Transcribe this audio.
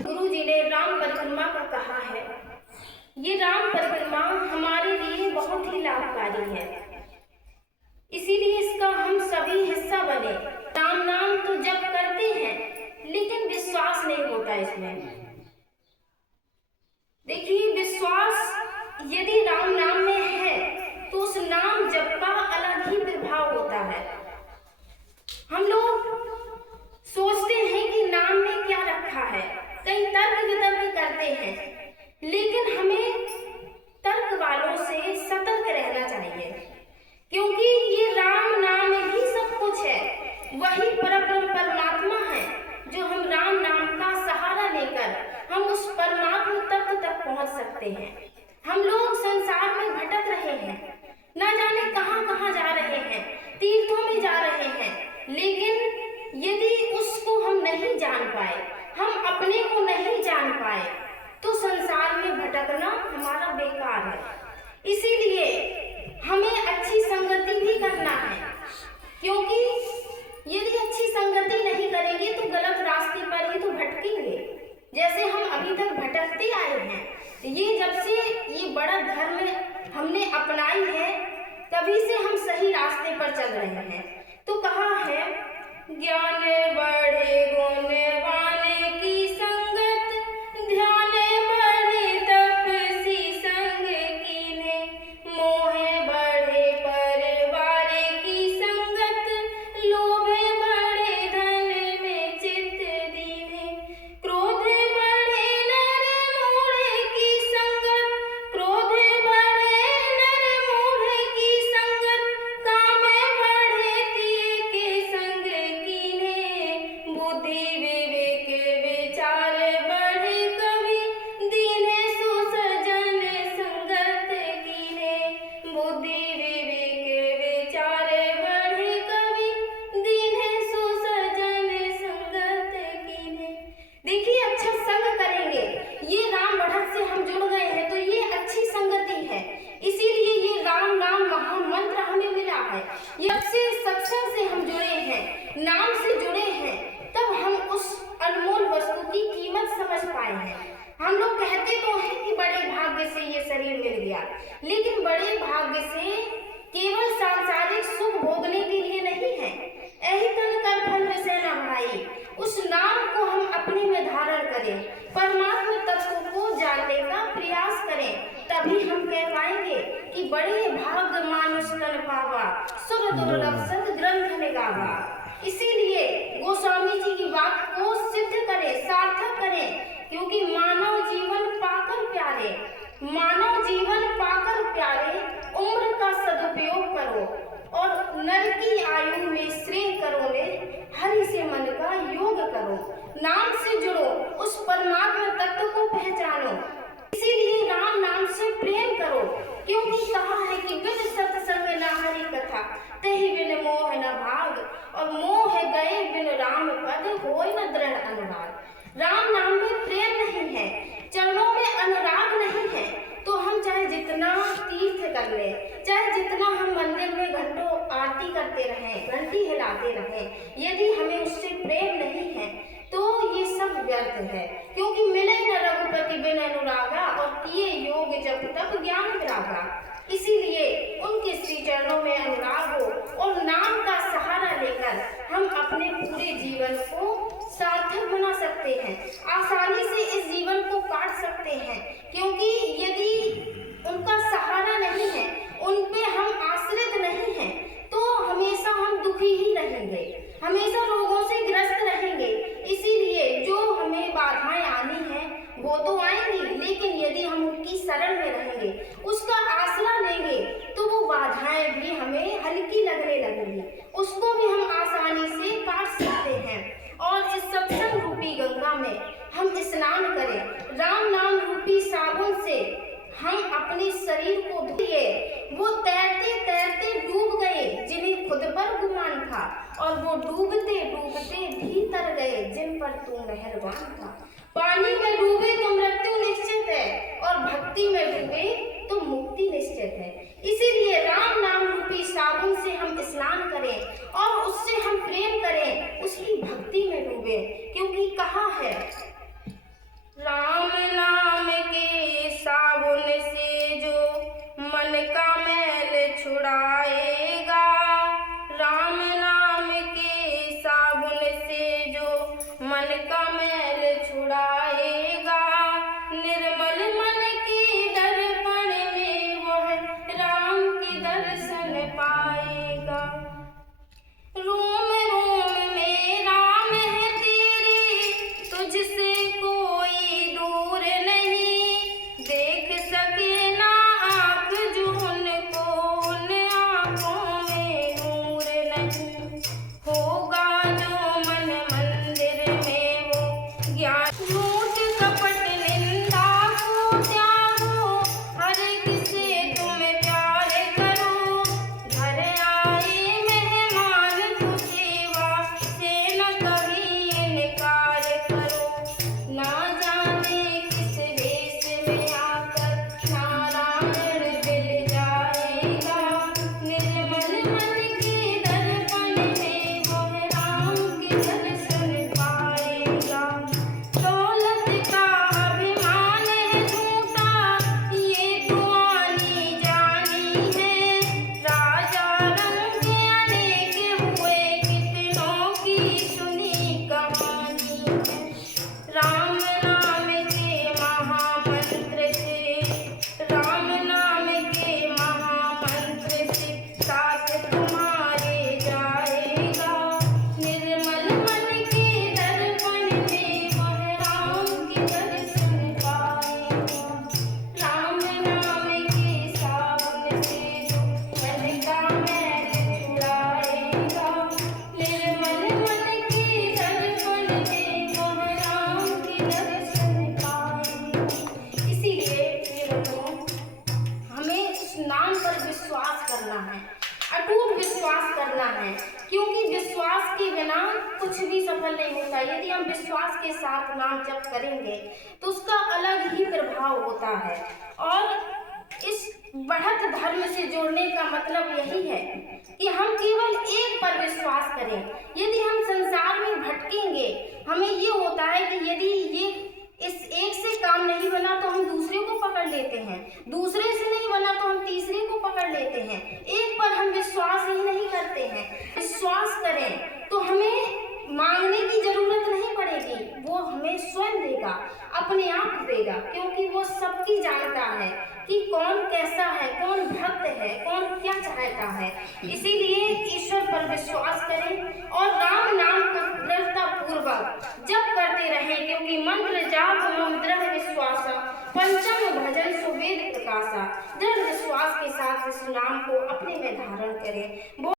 गुरु जी ने राम परिक्रमा का कहा है। ये राम परिक्रमा हमारे लिए बहुत ही लाभकारी है, इसीलिए इसका हम सभी हिस्सा बने। राम नाम तो जप करते हैं, लेकिन विश्वास नहीं होता इसमें। देखिए, विश्वास यदि राम नाम में है तो उस नाम जप का अलग ही प्रभाव होता है। हम लोग सोचते हैं कि नाम में क्या रखा है, कई तर्क वितर्क करते हैं, लेकिन हमें तर्क वालों से सतर्क रहना चाहिए, क्योंकि ये राम नाम ही सब कुछ है। वही परब्रह्म परमात्मा है जो हम राम नाम का सहारा लेकर हम उस परमात्मा तत्व तक पहुंच सकते हैं। हम लोग संसार में भटक रहे हैं, न जाने कहां कहां जा रहे हैं, तीर्थों में जा रहे हैं, लेकिन यदि उसको हम नहीं जान पाए, हम अपने को नहीं जान पाए, तो संसार में भटकना हमारा बेकार है। इसीलिए हमें अच्छी संगति भी करना है, क्योंकि यदि अच्छी संगति नहीं करेंगे तो गलत रास्ते पर ही तो भटकेंगे। जैसे हम अभी तक भटकते आए हैं, ये जब से ये बड़ा धर्म हमने अपनाई है, तभी से हम सही रास्ते पर चल रहे हैं। तो कहा है, ज्ञान बढ़े गुण वाले की संगत, ध्यान बढ़े तपसी संग कीन्हे, मोह बढ़े परिवार की संगत, लोभ बढ़े धन में चित्त दीन्हे, क्रोध बढ़े नर मूढ़ की संगत, क्रोध बढ़े नर मूढ़ की संगत, काम बढ़े तीय के संग कीन्हे, बुद्धि विवेक विचार बढ़े कवि, दीन्हे सुसजन संगत कीन्हे, बुद्धि विवेक विचार बढ़े कवि, दीन्हे सुसजन संगत कीन्हे। देखिए, अच्छा संग करेंगे, ये राम बढ़त से हम जुड़ गए हैं तो ये अच्छी संगति है, इसीलिए ये राम नाम महामंत्र हमें मिला है। ये सबसे सत्संग से हम जुड़े हैं, नाम से जुड़े हैं, तब हम उस अनमोल वस्तु की कीमत समझ पाए हैं। हम लोग कहते तो हैं कि बड़े भाग्य से ये शरीर मिल गया, लेकिन बड़े भाग्य से केवल सांसारिक सुख भोगने के लिए नहीं है। यही तन कर फल विषय न भाई, उस नाम को हम अपने में धारण करें, परमात्मा तत्व को जानने का प्रयास करें, तभी हम कह पाएंगे कि बड़े भाग्य मानुष तन पावा, सुर दुर्लभ सत ग्रंथ में गावा। इसीलिए गोस्वामी जी की बात को सिद्ध करें, सार्थक करें, क्योंकि मानव जीवन पाकर प्यारे, मानव जीवन पाकर प्यारे, उम्र का सदुपयोग करो और नर की आयु में श्रेय करो ने, हरि से मन का योग करो, नाम से जुड़ो, उस परमात्मा तत्व को पहचानो। इसीलिए राम नाम से प्रेम करो, क्योंकि कहा है कि बिन सत्संग न हरि कथा, तहि बिन मोह न भाग, और मोह गए बिन राम पद, होय न दृढ़ अनुराग। राम नाम में प्रेम नहीं है, चरणों में अनुराग नहीं है, तो हम चाहे जितना तीर्थ कर ले, चाहे जितना हम मंदिर में घंटों आरती करते रहें, घंटी हिलाते रहें, यदि हमें उससे प्रेम नहीं है तो ये सब व्यर्थ है। क्योंकि मिले न रघुपति बिन अनुरागा, और किए योग जप तप ज्ञान विरागा। इसीलिए उनके श्री चरणों में अनुराग हो और नाम का सहारा लेकर हम अपने पूरे जीवन को सार्थक बना सकते हैं, आसानी से इस जीवन को काट सकते हैं। क्योंकि यदि उनका सहारा नहीं है, उन पे हम आश्रित नहीं हैं, तो हमेशा हम दुखी ही रहेंगे, हमेशा रोगों से ग्रस्त रहेंगे। इसीलिए जो वो तैरते तैरते डूब गए जिन्हें खुद पर गुमान था, और वो डूबते डूबते भी तर गए जिन पर तू मेहरबान था। पानी में डूबे तो मृत्यु निश्चित है, और भक्ति में डूबे तो मुक्ति निश्चित है। इसीलिए राम नाम रूपी साबुन से हम स्नान करें और उससे हम प्रेम करें, उसकी भक्ति में डूबे, क्योंकि कहा है राम नाम के साबुन से जो मन का मैल छुड़ाएगा, राम नाम के साबुन से जो मन का मैल छुड़ाएगा, निर्मल मन के दर्पण में वह राम के दर्शन पाएगा। रोम रोम में राम है तेरे, तुझसे कोई दूर नहीं, देख सके ना आँख जो उनको, उन आँखों में नूर नहीं। होगा जो मन मंदिर में वो ज्ञान, झूठ कपट निंदा को त्यागो, हर किसे तुम प्यार करो, घर आए मेहमान तो सेवा से न कभी इनकार करो। ना जाने किस देश में आकर नारायण दिल जाएगा, निर्मल मन के दर्पण में वह राम के दर्शन पाएगा। दौलत का अभिमान है झूठा, ये तो आनी जानी है, राजा रंग अनेक हुए कितनों की सुनी कहानी है। राम नाम के महामंत्र से, राम नाम के महामंत्र से साथ तुम्हारे जाएगा, निर्मल मन के दर्पण में वह राम के दर्शन पाएगा। राम नाम के साबुन से जो मन का मैल छुड़ाएगा, निर्मल मन के दर्पण में वह राम के दर्शन पाएगा। इसीलिए मेरे बच्चों, हमें उस नाम पर विश्वास करना है, अटूट विश्वास करना है, क्योंकि विश्वास के बिना कुछ भी सफल नहीं होता। यदि हम विश्वास के साथ नाम जप करेंगे तो उसका अलग ही प्रभाव होता है। और इस बढ़त धर्म से जोड़ने का मतलब यही है कि हम केवल एक पर विश्वास करें। यदि हम संसार में भटकेंगे, हमें ये होता है कि यदि ये इस एक से काम नहीं बना तो हम दूसरे को पकड़ लेते हैं, दूसरे से नहीं बना तो हम तीसरे को पकड़ लेते हैं, एक पर हम विश्वास ही नहीं करते हैं। विश्वास करें तो हमें मांगने की जरूरत नहीं पड़ेगी, वो हमें स्वयं देगा, अपने आप देगा, क्योंकि वो सबकी जानता है कि कौन कैसा है, कौन भक्त है, कौन क्या चाहता है। इसीलिए ईश्वर पर विश्वास करें और राम नाम का दृढ़ता पूर्वक जप करते रहें, क्योंकि मंत्र जाप मम दृढ़ विश्वास, पंचम भजन सुवेद प्रकाशा। दृढ़ विश्वास के साथ इस नाम को अपने में धारण करें।